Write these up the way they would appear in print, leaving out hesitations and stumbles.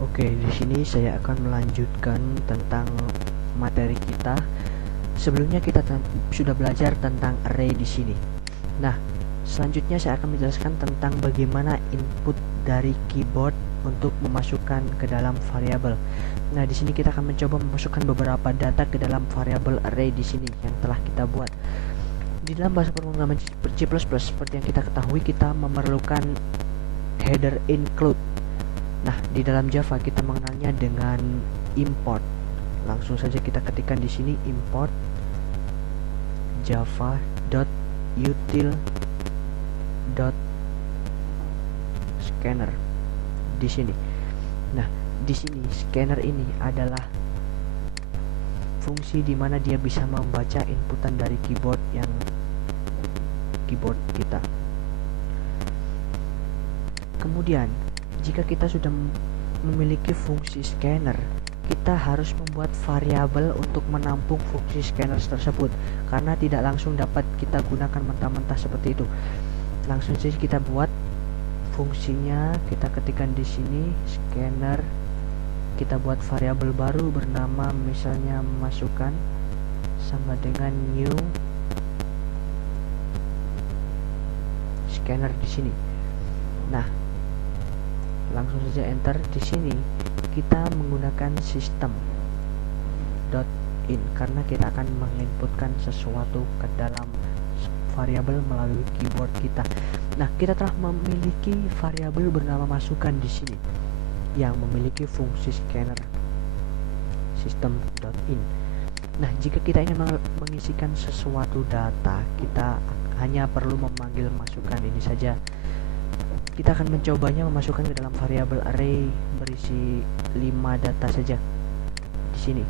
Oke, di sini saya akan melanjutkan tentang materi kita. Sebelumnya kita sudah belajar tentang array di sini. Nah, selanjutnya saya akan menjelaskan tentang bagaimana input dari keyboard untuk memasukkan ke dalam variabel. Nah, di sini kita akan mencoba memasukkan beberapa data ke dalam variabel array di sini yang telah kita buat. Di dalam bahasa pemrograman C++, seperti yang kita ketahui, kita memerlukan header include. Nah, di dalam Java kita mengenalnya dengan import. Langsung saja kita ketikkan di sini import java.util.scanner di sini. Nah, di sini scanner ini adalah fungsi di mana dia bisa membaca inputan dari keyboard kita. Kemudian jika kita sudah memiliki fungsi scanner, kita harus membuat variabel untuk menampung fungsi scanner tersebut, karena tidak langsung dapat kita gunakan mentah-mentah seperti itu. Langsung saja kita buat fungsinya, kita ketikkan di sini scanner, kita buat variabel baru bernama misalnya masukkan sama dengan new scanner di sini. Nah, langsung saja enter. Di sini kita menggunakan system.in karena kita akan menginputkan sesuatu ke dalam variabel melalui keyboard kita. Nah, kita telah memiliki variabel bernama masukkan di sini yang memiliki fungsi scanner system.in. Nah, jika kita ingin mengisikan sesuatu data, kita hanya perlu memanggil masukkan ini saja. Kita akan mencobanya memasukkan ke dalam variabel array berisi 5 data saja. Di sini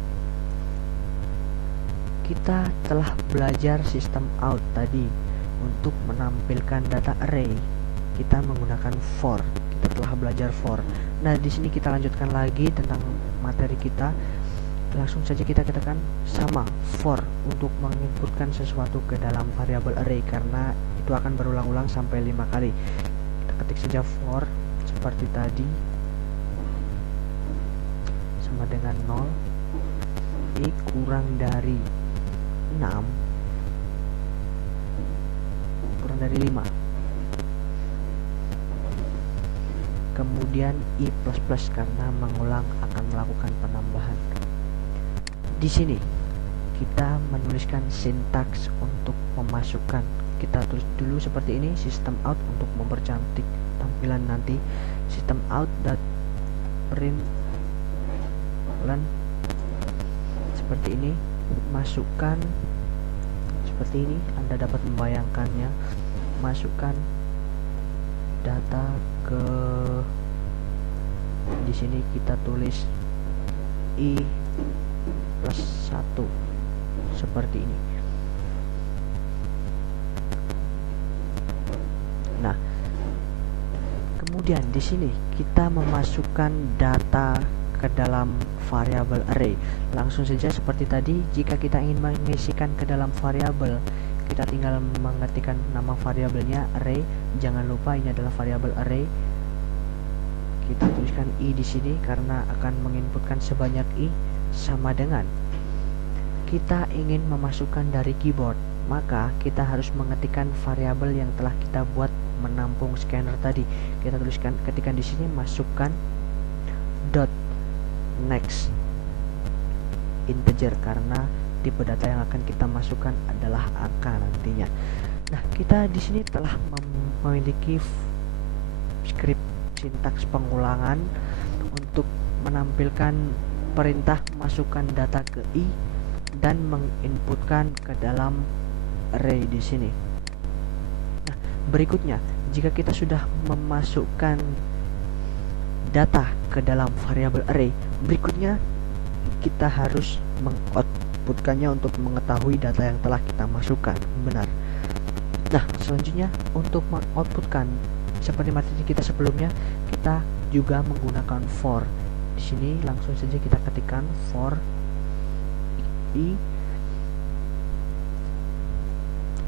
kita telah belajar sistem out tadi. Untuk menampilkan data array kita menggunakan for. Kita telah belajar for. Nah, di sini kita lanjutkan lagi tentang materi kita. Langsung saja kita katakan sama for untuk menginputkan sesuatu ke dalam variabel array, karena itu akan berulang-ulang sampai 5 kali. Ketik saja for seperti tadi sama dengan 0, i kurang dari 6 kurang dari 5, kemudian i++ karena mengulang akan melakukan penambahan. Di sini kita menuliskan sintaks untuk memasukkan. Kita tulis dulu seperti ini, system out untuk mempercantik tampilan nanti. System out println seperti ini, masukkan seperti ini. Anda dapat membayangkannya, masukkan data ke di sini kita tulis i+1 seperti ini. Nah, kemudian di sini kita memasukkan data ke dalam variabel array. Langsung saja seperti tadi, jika kita ingin mengisikan ke dalam variabel, kita tinggal mengetikkan nama variabelnya array. Jangan lupa ini adalah variabel array. Kita tuliskan i di sini karena akan menginputkan sebanyak i, sama dengan kita ingin memasukkan dari keyboard, maka kita harus mengetikkan variabel yang telah kita buat menampung scanner tadi. Kita tuliskan, ketikkan di sini masukkan dot next integer karena tipe data yang akan kita masukkan adalah angka nantinya. Nah, kita di sini telah memiliki script sintaks pengulangan untuk menampilkan perintah masukkan data ke i dan menginputkan ke dalam array di sini. Nah, berikutnya, jika kita sudah memasukkan data ke dalam variabel array, berikutnya kita harus mengoutputkannya untuk mengetahui data yang telah kita masukkan benar. Nah, selanjutnya untuk mengoutputkan seperti materi kita sebelumnya, kita juga menggunakan for. Di sini langsung saja kita ketikkan for i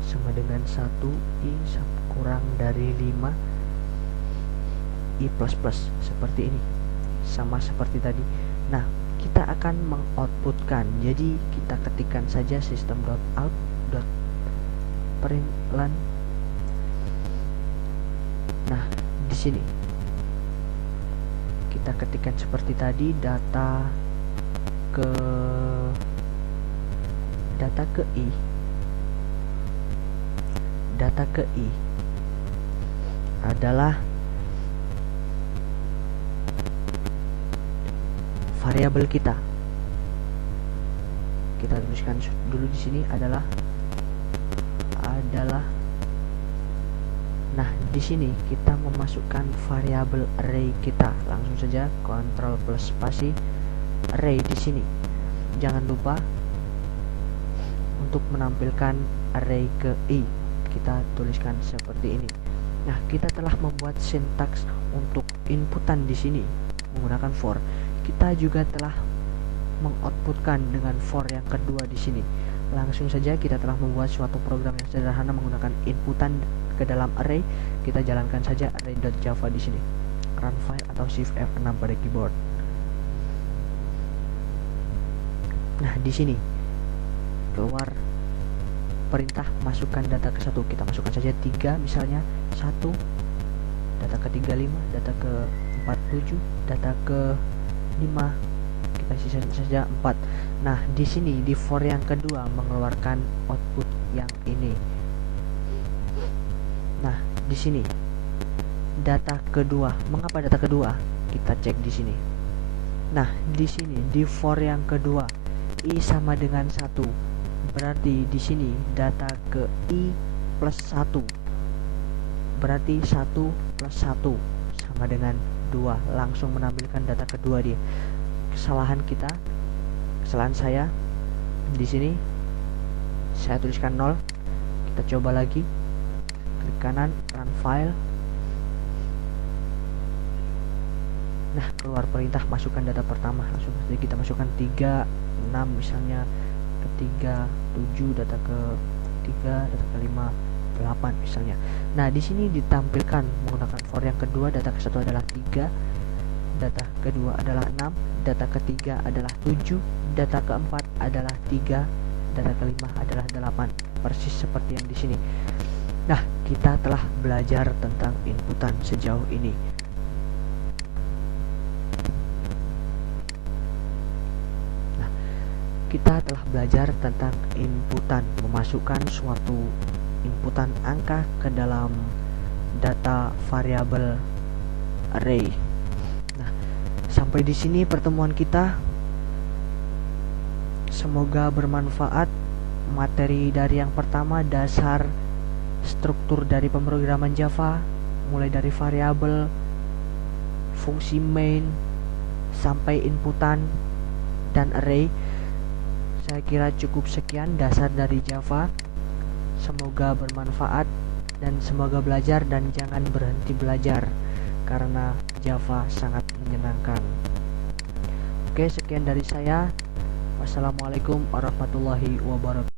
sama dengan 1, i kurang dari 5, i++ seperti ini. sama seperti tadi. Nah, kita akan mengoutputkan. Jadi kita ketikkan saja system.out.println. Nah, di sini kita ketikkan seperti tadi data ke i. Data ke i adalah variabel kita. Kita tuliskan dulu di sini adalah. Nah, di sini kita memasukkan variabel array kita. Langsung saja Ctrl plus spasi array di sini. Jangan lupa untuk menampilkan array ke i. Kita tuliskan seperti ini. Nah, kita telah membuat sintaks untuk inputan di sini menggunakan for. Kita juga telah mengoutputkan dengan for yang kedua di sini. Langsung saja kita telah membuat suatu program yang sederhana menggunakan inputan ke dalam array. Kita jalankan saja array.java di sini. Run file atau shift F6 pada keyboard. Nah, di sini keluar perintah masukkan data ke 1. Kita masukkan saja 3 misalnya, 1, data ke 35, data ke 47, data ke 5, kita sisa saja 4. Nah, di sini di for yang kedua mengeluarkan output yang ini. Nah, di sini data kedua. Mengapa data kedua? Kita cek di sini. Nah, di sini di for yang kedua i sama dengan 1. Berarti di sini data ke i plus 1. Berarti 1 plus 1 sama dengan 2. Langsung menampilkan data kedua dia. Kesalahan saya di sini saya tuliskan 0. Kita coba lagi. Klik kanan, run file. Nah, keluar perintah masukkan data pertama. Langsung saja kita masukkan 3, 6 misalnya, ke 3, 7, data ke 3, data ke 5, 8 misalnya. Nah, di sini ditampilkan menggunakan for yang kedua, data ke 1 adalah 3, data kedua adalah 6, data ketiga adalah 7, data keempat adalah 3, data kelima adalah 8. Persis seperti yang di sini. Nah, kita telah belajar tentang inputan sejauh ini. Nah, kita telah belajar tentang inputan, memasukkan suatu inputan angka ke dalam data variabel array. Nah, sampai di sini pertemuan kita. Semoga bermanfaat. Materi dari yang pertama, dasar struktur dari pemrograman Java, mulai dari variabel, fungsi main, sampai inputan dan array. Saya kira cukup sekian dasar dari Java. Semoga bermanfaat dan semoga belajar, dan jangan berhenti belajar karena Java sangat menyenangkan. Oke, sekian dari saya. Wassalamualaikum warahmatullahi wabarakatuh.